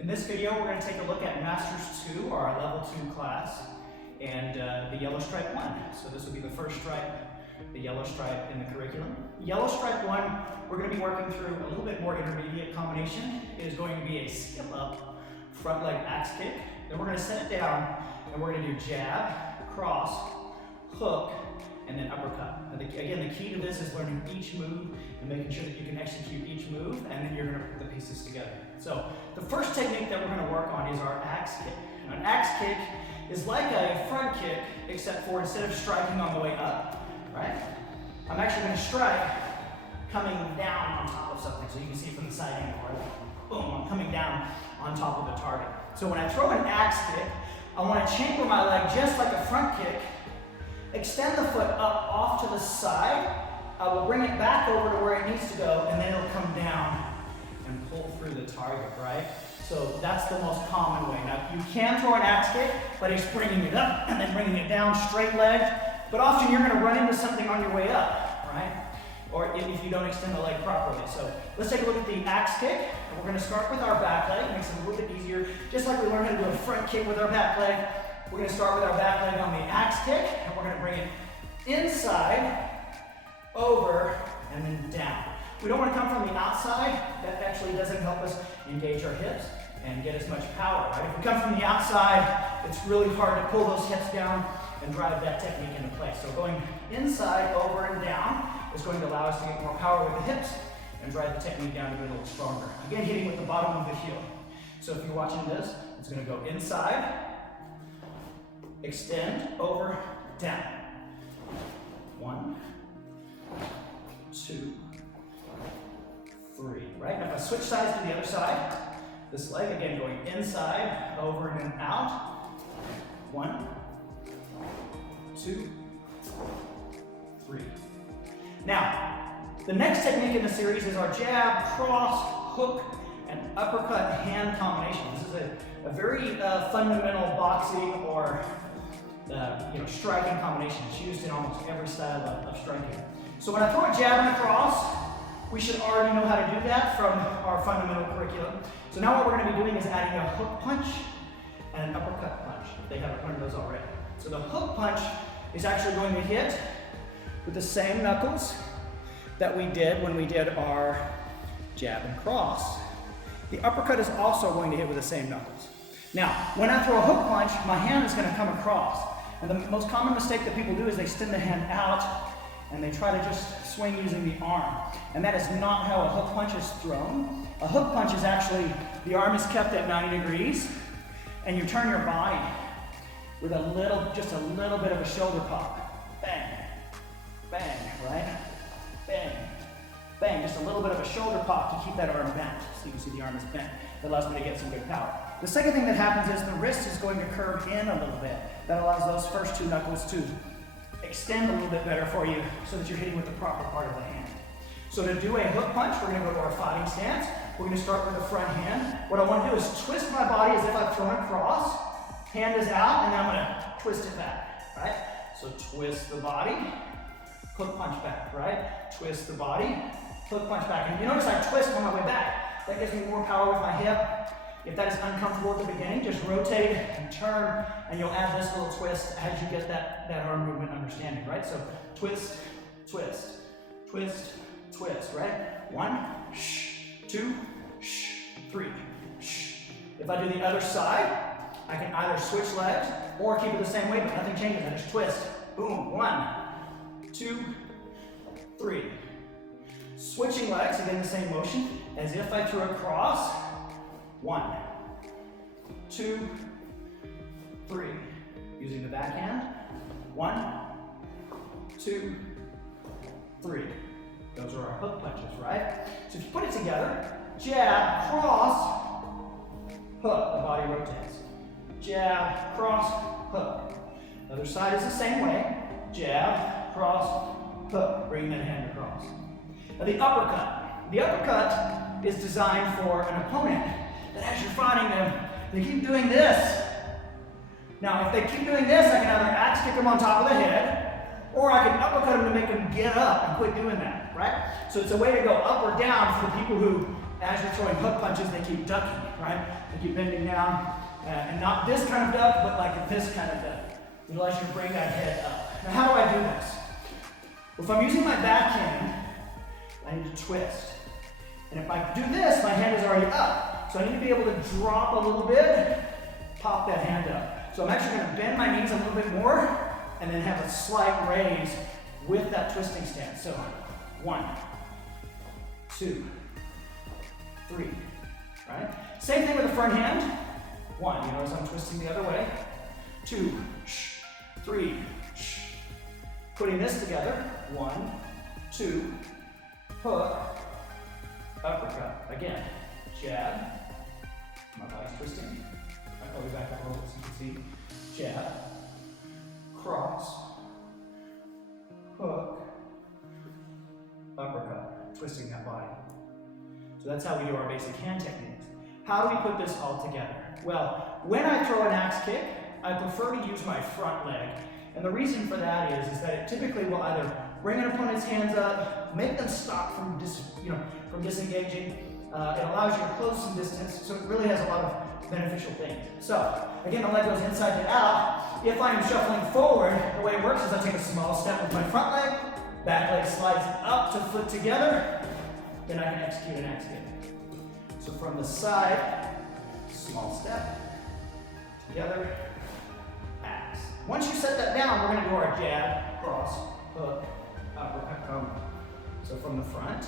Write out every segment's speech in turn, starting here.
In this video, we're going to take a look at Masters 2, our level 2 class, and the yellow stripe 1. So this will be the first stripe, the yellow stripe in the curriculum. Yellow stripe 1, we're going to be working through a little bit more intermediate combination. It is going to be a skip up, front leg axe kick. Then we're going to set it down, and we're going to do jab, cross, hook, and then uppercut. Again, the key to this is learning each move and making sure that you can execute each move, and then you're going to put the pieces together. So the first technique that we're going to work on is our axe kick. Now, an axe kick is like a front kick, except for instead of striking on the way up, right? I'm actually going to strike coming down on top of something, so you can see from the side angle, right? Boom, I'm coming down on top of the target. So when I throw an axe kick, I want to chamber my leg just like a front kick, extend the foot up off to the side. I will bring it back over to where it needs to go, and then it'll come down and pull through the target, right? So that's the most common way. Now, you can throw an axe kick, but it's bringing it up and then bringing it down straight legged. But often you're going to run into something on your way up, right? Or if you don't extend the leg properly. So let's take a look at the axe kick. And we're going to start with our back leg. It makes it a little bit easier. Just like we learned how to do a front kick with our back leg, we're going to start with our back leg on the axe kick, and we're going to bring it inside, over, and then down. We don't want to come from the outside. That actually doesn't help us engage our hips and get as much power, right? If we come from the outside, it's really hard to pull those hips down and drive that technique into place. So going inside, over, and down is going to allow us to get more power with the hips and drive the technique down to be a little stronger. Again, hitting with the bottom of the heel. So if you're watching this, it's going to go inside, extend, over, down. 1, 2, 3, right? Now if I switch sides to the other side, this leg again going inside, over, and then out. 1, 2, 3. Now, the next technique in the series is our jab, cross, hook, and uppercut hand combination. This is a very fundamental boxing or striking combination. It's used in almost every style of striking. So when I throw a jab and a cross, we should already know how to do that from our fundamental curriculum. So now what we're going to be doing is adding a hook punch and an uppercut punch. They haven't learned those already. So the hook punch is actually going to hit with the same knuckles that we did when we did our jab and cross. The uppercut is also going to hit with the same knuckles. Now, when I throw a hook punch, my hand is going to come across. And the most common mistake that people do is they extend the hand out and they try to just swing using the arm. And that is not how a hook punch is thrown. A hook punch is actually, the arm is kept at 90 degrees and you turn your body with just a little bit of a shoulder pop. Bang, bang, right? Bang, bang, just a little bit of a shoulder pop to keep that arm bent. So you can see the arm is bent. That allows me to get some good power. The second thing that happens is the wrist is going to curve in a little bit. That allows those first two knuckles to extend a little bit better for you so that you're hitting with the proper part of the hand. So to do a hook punch, we're going to go to our fighting stance. We're going to start with the front hand. What I want to do is twist my body as if I've thrown a cross. Hand is out, and then I'm going to twist it back, right? So twist the body, hook punch back, right? Twist the body, hook punch back. And you notice I twist on my way back. That gives me more power with my hip. If that is uncomfortable at the beginning, just rotate and turn, and you'll add this little twist as you get that arm movement understanding, right? So twist, twist, twist, twist, right? 1, 2, 3. If I do the other side, I can either switch legs or keep it the same way, but nothing changes. I just twist. Boom. 1, 2, 3. Switching legs, again the same motion, as if I threw a cross. 1, 2, 3. Using the backhand. 1, 2, 3. Those are our hook punches, right? So if you put it together, jab, cross, hook, the body rotates. Jab, cross, hook. The other side is the same way. Jab, cross, hook. Bring that hand across. Now the uppercut. The uppercut is designed for an opponent that as you're fighting them, they keep doing this. Now, if they keep doing this, I can either axe kick them on top of the head, or I can uppercut them to make them get up and quit doing that, right? So it's a way to go up or down for the people who as you're throwing hook punches, they keep ducking, right? They keep bending down, and not this kind of duck, but like this kind of duck. Utilize you to bring that head up. Now, how do I do this? Well, if I'm using my backhand, I need to twist. And if I do this, my hand is already up. So I need to be able to drop a little bit, pop that hand up. So I'm actually going to bend my knees a little bit more, and then have a slight raise with that twisting stance. So 1, 2, 3, right? Same thing with the front hand. 1, you notice I'm twisting the other way. 2, 3, putting this together. 1, 2, hook, uppercut. Again, jab. My body's twisting. I'll probably back up a little so you can see. Jab, cross, hook, uppercut. Twisting that body. So that's how we do our basic hand techniques. How do we put this all together? Well, when I throw an axe kick, I prefer to use my front leg. And the reason for that is that it typically will either bring an opponent's hands up, make them stop from disengaging. It allows you to close some distance, so it really has a lot of beneficial things. So, again, the leg goes inside and out. If I am shuffling forward, the way it works is I take a small step with my front leg, back leg slides up to foot together, then I can execute an axe kick. So from the side, small step, together, axe. Once you set that down, we're going to do our jab, cross, hook, uppercut, come. So from the front,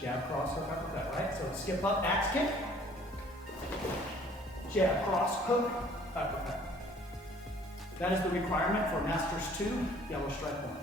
jab, cross, hook, uppercut, right? So skip up, axe kick, jab, cross, hook, uppercut. That is the requirement for Masters 2, Yellow Stripe 1.